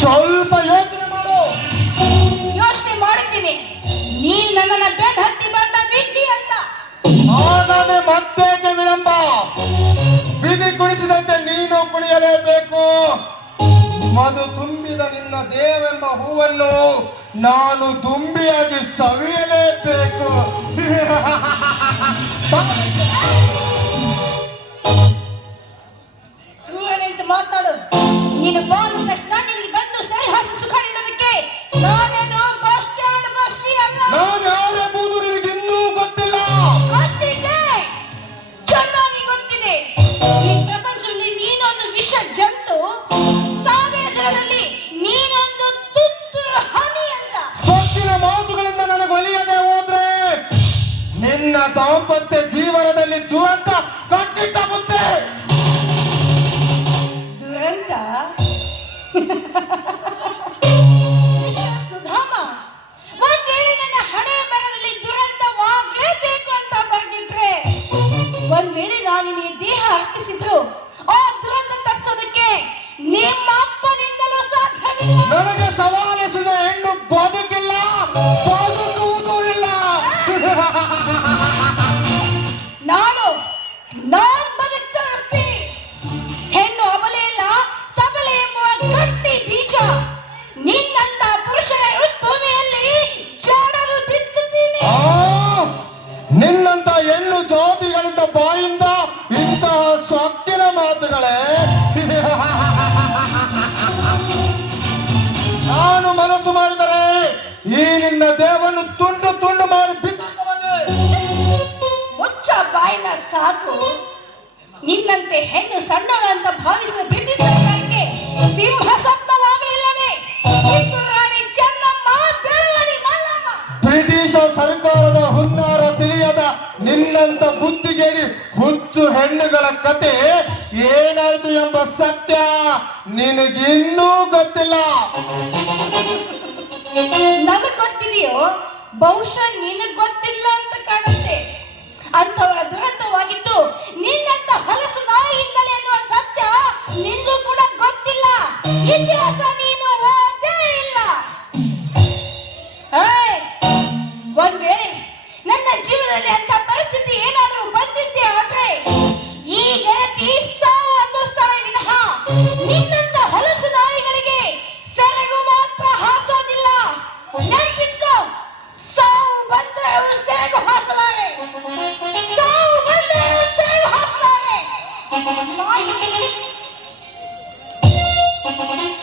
ಸ್ವಲ್ಪ ಯೋಚನೆ ಮಾಡು. ಯೋಚನೆ ಮಾಡಿದ್ದೀನಿ. ನೀನ್ ನನ್ನನ್ನ ಬೆಡ್ ಹತ್ತಿ ಬಂದ ಬಿಟ್ಟಿ ಅಂತ. ಹಾಗಾದ್ರೆ ಮತ್ತೇಕೆ ವಿಳಂಬ? ಬಿದಿ ಕುಣಿಸಿದಂತೆ ನೀನು ಕುಣಿಯಲೇಬೇಕು. ಮಧು ತುಂಬಿದ ನಿನ್ನ ದೇವೆಂಬ ಹೂವನ್ನು ನಾನು ದುಂಬಿಯಾಗಿ ಸವಿಯಲೇಬೇಕು. ದೂರ ನಿಂತು ಮಾತಾಡು. ನೀನು ಬಾನು ತಕ್ಷಣ ನಿನಗೆ ಬಂದು ಸರಿ ಹಸಿ ಸುಖ ನೀಡೋದಕ್ಕೆ ನಾನೇನು ಬಸ್ ಸ್ಟ್ಯಾಂಡ್ ಬಸ್ಸಿ ಅಲ್ಲ. ನಾನು ಯಾರೆಂಬುದು ನಿನಗೆ ಇನ್ನೂ ಗೊತ್ತಿಲ್ಲ. ಗೊತ್ತಿದೆ, ಚೆನ್ನಾಗಿ ಗೊತ್ತಿದೆ. ಈ ಪ್ರಪಂಚದಲ್ಲಿ ನೀನೊಂದು ವಿಷ ಜಂತು, ಸಾವಿರ ಜನರಲ್ಲಿ ನೀನೊಂದು ತುತ್ತೂರು ಹನಿ ಅಂತ. ಸೊಕ್ಕಿನ ಮಾತುಗಳಿಂದ ನನಗೆ ಒಲಿಯದೆ ಹೋದ್ರೆ ನಿನ್ನ ದಾಂಪತ್ಯ ಜೀವನದಲ್ಲಿ ದುರಂತ ಕಟ್ಟಿಟ್ಟ ಮುದ್ದೆ. ದುರಂತ? ಸುಧಾಮ, ಒಂದ್ ವೇಳೆ ನನ್ನ ಹಣೆ ಬರದಲ್ಲಿ ದುರಂತವಾಗಲೇಬೇಕು ಅಂತ ಬರೆದಿದ್ರೆ, ಒಂದ್ ವೇಳೆ ನಾನು ನಿನಗೆ ದೇಹ ಅರ್ಪಿಸಿದ್ರು ಆ ದುರಂತ ತಪ್ಪಿಸೋದಕ್ಕೆ ನಿಮ್ಮ ಅಪ್ಪನಿಂದಲೂ ಸಾಧ್ಯವಿಲ್ಲ. ನನಗೆ ಸವಾಲಿಸಿದ ಹೆಣ್ಣು ಬದುಕಿಲ್ಲ, ಬದುಕುವುದೂ ಇಲ್ಲ. ನಾನ್ ಬದುಕ್ತೀನಿ. ಹೆಣ್ಣು ಅಬಲೆ ಇಲ್ಲ, ಸಬಲೆ ಎಂಬುವ ಗಟ್ಟಿ ಬೀಜ ನಿನ್ನಂತ ಪುರುಷರ ಭೂಮಿಯಲ್ಲಿ ಜಾಡಲು ಬಿತ್ತುತ್ತೀನಿ. ನಿನ್ನಂತ ಹೆಣ್ಣು ಜಾತಿಗಳಿಂದ ಬಾಯಿಂದ ಇಂತಹ ಸೊಕ್ಕಿನ ಮಾತುಗಳೇ. ನಾನು ಮನಸ್ಸು ಮಾಡಿದರೆ ಈ ನಿನ್ನ ದೇಹವನ್ನು ತುಂಡು ತುಂಡು ಮಾಡಿ ಬಿಸಾಕಬಲ್ಲೆ. ಮುಚ್ಚ ಬಾಯಿನ ಸಾಕು. ನಿನ್ನಂತೆ ಹೆಣ್ಣು ಸಣ್ಣಳು ಅಂತ ಭಾವಿಸಿದ ಬ್ರಿಟಿಷ್ ಸರ್ಕಾರಕ್ಕೆ ಸಿಂಹ ಸಪ್ತವಾಗಲಿಲ್ಲವೇ? ರಾಣಿ ಚೆನ್ನಮ್ಮ, ಬೆಳವಡಿ ಮಲ್ಲಮ್ಮ. ಬ್ರಿಟಿಷ ಸರ್ಕಾರದ ಹುನ್ನಾರ ತಿಳಿಯದ ನಿನ್ನಂತ ಬುದ್ಧಿಗೇಡಿ ಹುಚ್ಚು ಹೆಣ್ಣುಗಳ ಕತೆ ಏನಾಯ್ತು ಎಂಬ ಸತ್ಯ ನಿನಗಿನ್ನೂ ಗೊತ್ತಿಲ್ಲ. ನನಗ್ ಗೊತ್ತಿದೆಯೋ, ಬಹುಶಃ ನಿನಗ್ ಗೊತ್ತಿಲ್ಲ ಅಂತ ಕಾಣುತ್ತೆ. ಅಂಥವರ ದುರಂತವಾಗಿದ್ದು ನಿನ್ನಂತ ಹೊಲಸು ನಾಯಿಯಿಂದಲೇ ಅನ್ನುವ ಸತ್ಯ ನಿಂಗೂ ಕೂಡ ಗೊತ್ತಿಲ್ಲ. ಇತಿಹಾಸ